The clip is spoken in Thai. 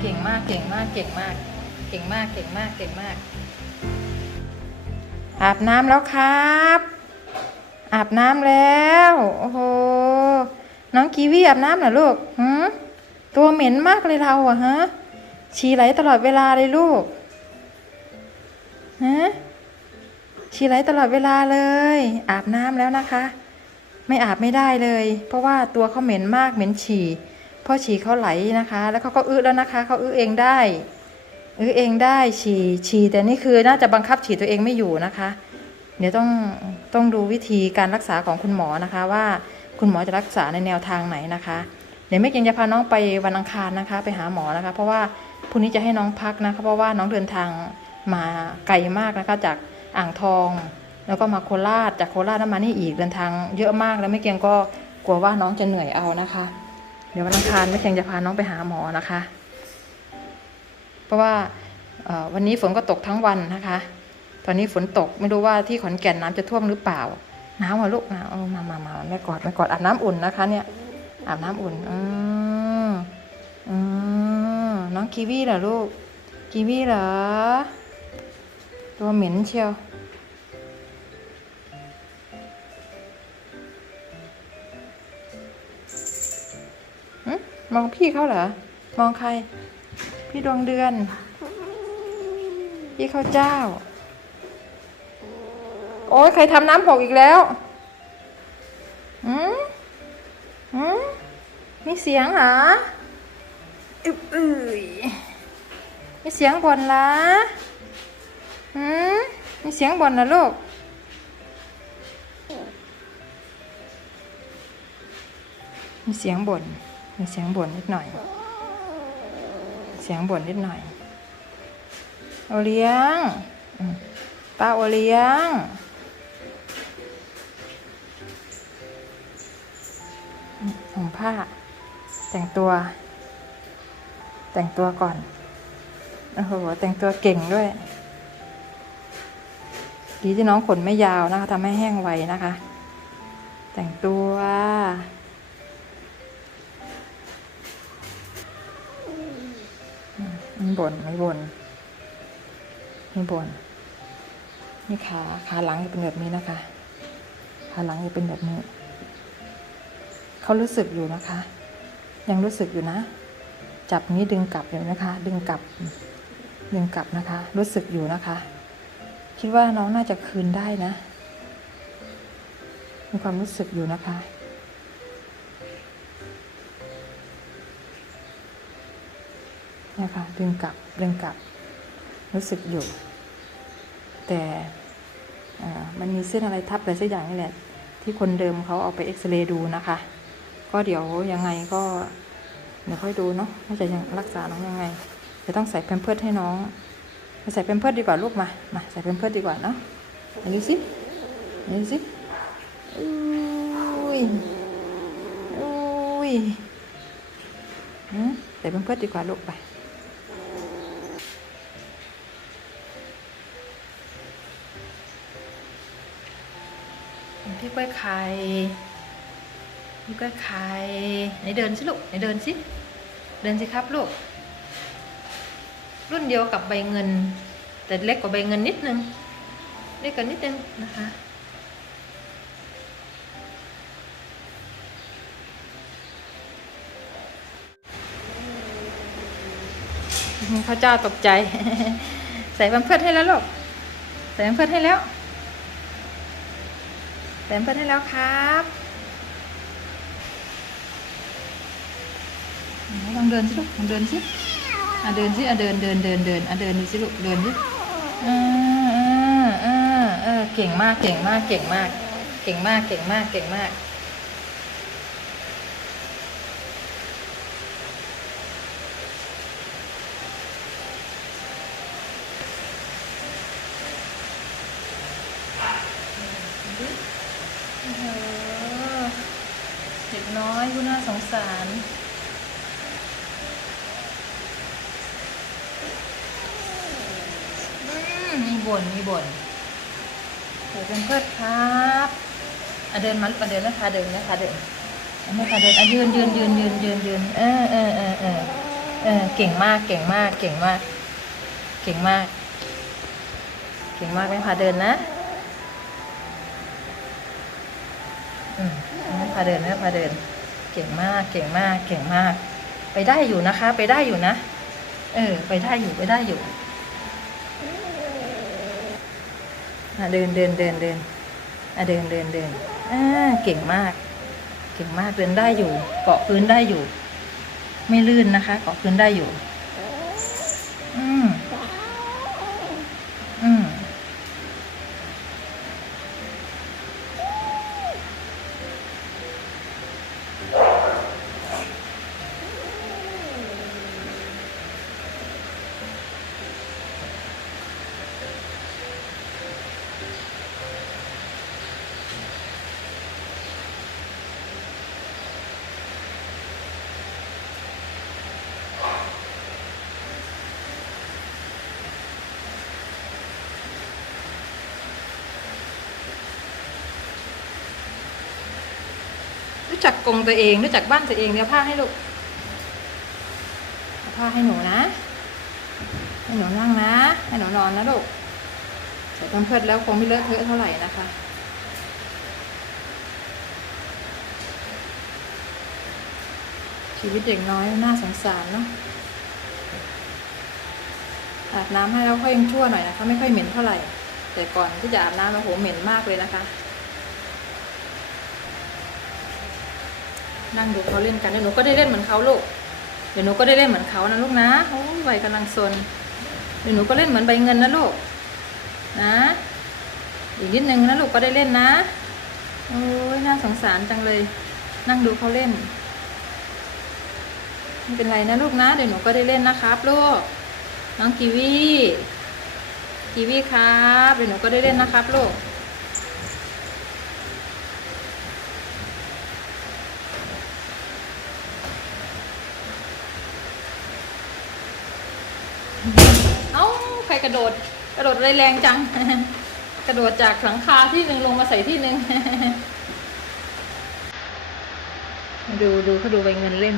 เก่งมากเก่งมากเก่งมาก เก่งมากเก่งมากเก่งมาก อาบน้ำแล้วครับ อาบน้ำแล้วโอ้โหน้องกีวีอาบน้ำเหรอลูกหืตัวเหม็นมากเลยเราอะฮะฉี่ไหลตลอดเวลาเลยลูกฮะฉี่ไหลตลอดเวลาเลย อาบน้ำแล้วนะคะ ไม่อาบไม่ได้เลย เพราะว่าตัวเขาเหม็นมากเหม็นฉี่ พราะฉี่เขาไหลนะคะ แล้วเขาก็อื้อแล้วนะคะเขาอื้อเองได้อื้อเองได้ฉี่ฉี่แต่นี่คือน่าจะบังคับฉี่ตัวเองไม่อยู่นะคะ เดี๋ยวต้องต้องดูวิธีการรักษาของคุณหมอนะคะ ว่าคุณหมอจะรักษาในแนวทางไหนนะคะ เดี๋ยวแม่เกียงจะพาน้องไปวันอังคารนะคะ ไปหาหมอนะคะ เพราะว่าพรุ่งนี้จะให้น้องพักนะคะเพราะว่าน้องเดินทางมาไกลมากนะคะจากอ่างทอง แล้วก็มาโคราชจากโคราชแล้วมานี่อีกเดินทางเยอะมากแล้วแม่เกียงก็กลัวว่าน้องจะเหนื่อยเอานะคะ เดี๋ยววันอังคารแม่เกียงจะพาน้องไปหาหมอนะคะ เพราะว่าวันนี้ฝนก็ตกทั้งวันนะคะ ตอนนี้ฝนตกไม่รู้ว่าที่ขอนแก่นน้ำจะท่วมหรือเปล่าหนาวอะลูกหนาวเอามามามาแม่กอดแม่กอดอาบน้ำอุ่นนะคะ เนี่ย อาบน้ำอุ่นอืมอืมน้องกีวีเหรอลูกกีวีเหรอตัวเหม็นเชียว มองพี่เขาเหรอ มองใคร พี่ดวงเดือน พี่ข้าวเจ้า โอ้ยใครทำน้ำหกอีกแล้วหืมหืมมีเสียงเหรออึบอึยมีเสียงบ่นละหืมมีเสียงบ่นนะลูกมีเสียงบ่น มีเสียงบ่นนิดหน่อย เสียงบ่นนิดหน่อย โอเลี้ยง ป้าโอเลี้ยง ห่มผ้า แต่งตัว แต่งตัวก่อน โอ้โห แต่งตัวเก่งด้วย ดีที่น้องขนไม่ยาวนะคะทำให้แห้งไวนะคะ แต่งตัว ไม่บนไม่บนไม่บนนี่ขาขาหลังจะเป็นแบบนี้นะคะขาหลังจะเป็นแบบนี้เขารู้สึกอยู่นะคะ ยังรู้สึกอยู่นะ จับนี้ดึงกลับเลยนะคะ ดึงกลับ ดึงกลับนะคะ รู้สึกอยู่นะคะ คิดว่าน้องน่าจะคืนได้นะ มีความรู้สึกอยู่นะคะ นี่ยค่ะดึงกลับ ดึงกลับ รู้สึกอยู่ แต่มันมีเส้นอะไรทับอะไรสักอย่างนี่แหละ ที่คนเดิมเขาเอาไปเอ็กซเรย์ดูนะคะ ก็เดี๋ยวยังไงก็เดี๋ยวค่อยดูเนาะว่าจะยังรักษาน้องยังไง จะต้องใส่แพมเพิร์ดให้น้องใส่แพมเพิร์ดดีกว่าลูกมา มาใส่แพมเพิร์ดดีกว่าเนาะอันนี้สิอันนี้สิอุ้ยอุ้ยใส่แพมเพิร์ดดีกว่าลูกไป พี่กล้วยไข่พี่กล้วยไข่ไหนเดินสิลูกไหนเดินสิเดินสิครับลูก รุ่นเดียวกับใบเงิน แต่เล็กกว่าใบเงินนิดนึงเล็กกว่านิดนึงนะคะข้าเจ้าตกใจ ใส่แพมเพิร์ดให้แล้วลูกใส่แพมเพิร์ดให้แล้ว แต้มเปิดให้แล้วครับลองเดินสิลูกลองเดินสิอะเดินสิอะเดินเดินเดินเดินอะเดินดูสิลูกเดินสิเออเออเออเออเก่งมากเก่งมากเก่งมาก เก่งมากเก่งมากเก่งมากอ้โห เด็กน้อยผู้น่าสงสาร มีบ่น มีบ่นเดี๋ยวเป็นเพื่อนครับอะเดินมาอะเดินนะคะเดินนะคะเดินอะนะคะเดินอะยืนยืนยืนยืนยืนยืนเออเออเออเออเออเก่งมากเก่งมากเก่งมาก เก่งมาก เก่งมากแม่พาเดินนะ แม่พาเดินแม่พาเดิน เก่งมากเก่งมากเก่งมาก ไปได้อยู่นะคะ ไปได้อยู่นะ เออ ไปได้อยู่ไปได้อยู่อะเดินเดินเดินเดินอะเดินเดินเดินอ่าเก่งมาก เก่งมากเดินได้อยู่ เกาะพื้นได้อยู่ ไม่ลื่นนะคะ เกาะพื้นได้อยู่ รู้จักกงตัวเองรู้จักบ้านตัวเองเดี๋ยวผ้าให้ลูกผ้าให้หนูนะ ให้หนูนั่งนะ ให้หนูนอนนะลูกใส่แพมเพิร์ดแล้วคงไม่เลอะเทอะเท่าไหร่นะคะชีวิตเด็กน้อยน่าสงสารเนาะอาบน้ำให้แล้วค่อยยังชั่วหน่อยนะคะ ไม่ค่อยเหม็นเท่าไหร่ แต่ก่อนที่จะอาบน้ำโอ้โหเหม็นมากเลยนะคะ นั่งดูเขาเล่นกันเดี๋ยวหนูก็ได้เล่นเหมือนเขาลูก เดี๋ยวหนูก็ได้เล่นเหมือนเขานะลูกนะโอ้ยวัยกำลังซนเดี๋ยวหนูก็เล่นเหมือนใบเงินนะลูก นะ อีกนิดนึงนะลูกก็ได้เล่นนะ โอ้ยน่าสงสารจังเลย นั่งดูเขาเล่นไม่เป็นไรนะลูกนะ เดี๋ยวหนูก็ได้เล่นนะครับลูก น้องกีวีกีวีครับ เดี๋ยวหนูก็ได้เล่นนะครับลูก เอ้า ใครกระโดด กระโดดอะไรแรงจัง กระโดดจากหลังคาที่หนึ่งลงมาใส่ที่หนึ่งดูดูเขาดูใบเงินเล่น